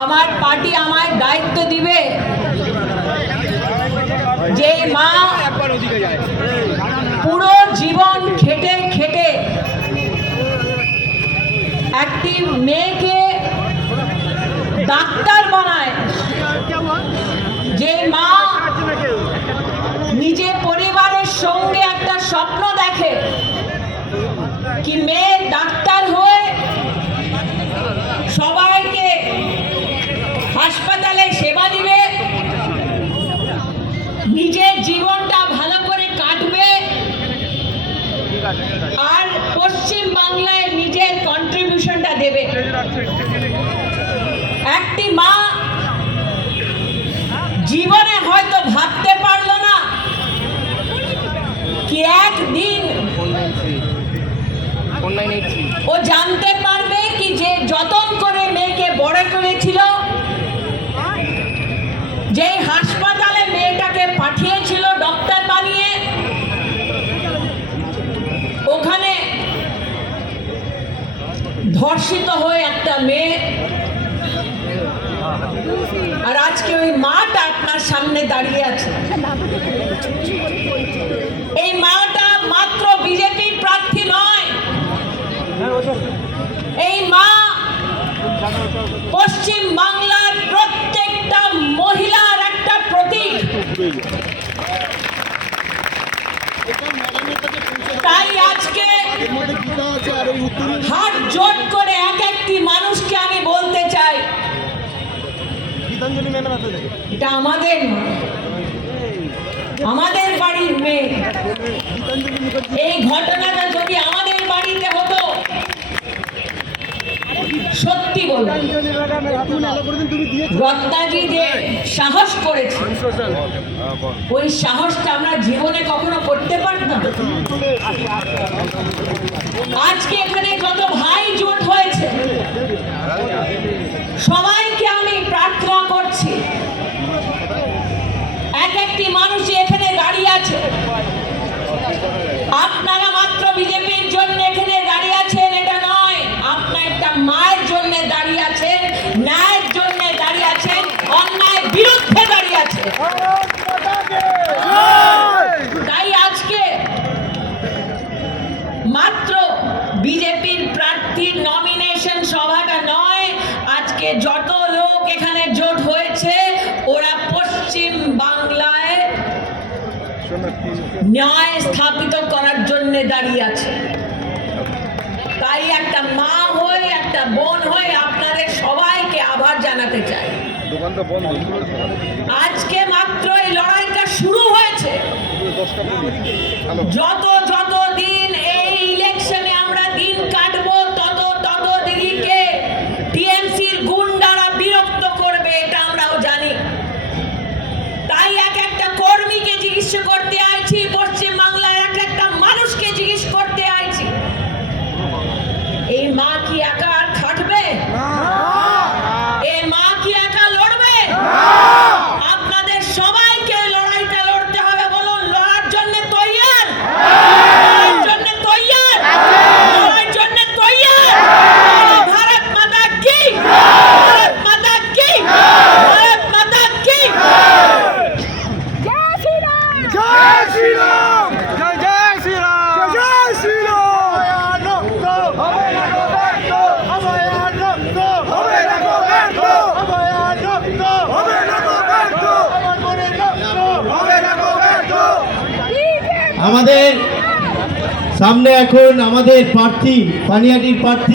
আমার পার্টি আমায় দায়িত্ব দিবে যে মা পুরো জীবন খেটে খেটে একটি মেয়েকে ডাক্তার বানায়, যে মা নিজে পরিবারের সঙ্গে একটা স্বপ্ন দেখে কি মেয়ে ডাক্তার হয়ে সবাইকে হাসপাতালে সেবা দিবে, নিজের জীবনটা ভালো করে কাটবে আর পশ্চিম বাংলায় নিজের কন্ট্রিবিউশনটা দেবে। একটি মা জীবনে হয়তো ভাবতে পারলো না কি একদিন ও জানতে পারবে কি যে যতন করে মেয়েকে বড় করেছিল, যে হাসপাতালে মেয়েটাকে পাঠিয়েছিল ডক্টর বানিয়ে, ওখানে ধর্ষিত হয়ে একটা মেয়ে, আর আজকে ওই মাটা আপনার সামনে দাঁড়িয়ে আছে। এই মাটা মাত্র বিজেপির প্রার্থী নয়, এই মা পশ্চিম বাংলার প্রত্যেকটা মহিলার একটা প্রতীক। তাই আজকে হাত জোট করে এক একটি মানুষকে আমি বলতে চাই, এটা আমাদের মা, আমাদের বাড়ির মেয়ে। এই ঘটনাটা যদি আমাদের বাড়িতে হতো, সত্যি বলবো রত্নাজি যে সাহস করেছে, ওই সাহসটা আমরা জীবনে কখনো করতে পারতাম। আজকে এখানে যত ভাই জোট হয়েছে সবাইকে আমি প্রার্থনা করছি, এক একটি মানুষ এখানে দাঁড়িয়ে আছে, আপনারা মাত্র বিজেপির জন্য এখানে দাঁড়িয়ে আছেন এটা নয়, আপনার একটা মায়ের জন্য দাঁড়িয়ে আছেন, ন্যায়ের জন্য দাঁড়িয়ে আছেন, অন্যায়ের বিরুদ্ধে দাঁড়িয়ে আছেন। তাই আজকে মাত্র বিজেপির প্রার্থীর নমিনেশন সভাটা নয়, আজকে যত লোক এখানে জোট হয়েছে ওরা পশ্চিম বাংলায় ন্যায় স্থাপিত করার জন্য দাঁড়িয়ে আছে। তাই একটা মা হয়ে, একটা বোন হয়ে আপনাদের সবাইকে আভার জানাতে চাই। আজকে মাত্র এই লড়াইটা শুরু হয়েছে, যত যত দিন এই ইলেকশনে আমরা দিন কাটবো তত তত দিদিকে টিএমসির গুন্ডারা বিরক্ত করবে, এটা আমরাও জানি। তাই এক একটা কর্মীকে জিজ্ঞেস করতে আইছি, পশ্চিম বাংলার এক একটা মানুষকে জিজ্ঞেস করতে আইছি, এই মা কি একা আর খাটবে? এই মা কি একা লড়বে? আপনাদের সবাইকে লড়াইটা লড়তে হবে। বলুন, লড়ার জন্য তৈয়ার? লড়ার জন্য তৈয়ার? লড়ার জন্য তৈয়ার? ভারত মাতা কি! ভারত মাতা কি! ভারত মাতা কি! জয় শ্রীরাম! জয় শ্রীরাম! জয় জয় শ্রীরাম! জয় শ্রীরাম! হবে না গো ব্যর্থ! হবে না গো ব্যর্থ! হবে না গো ব্যর্থ! হবে না গো ব্যর্থ! আমার মনের রক্ত হবে না গো ব্যর্থ! আমাদের সামনে এখন আমাদের প্রার্থী, পানিহাটির প্রার্থী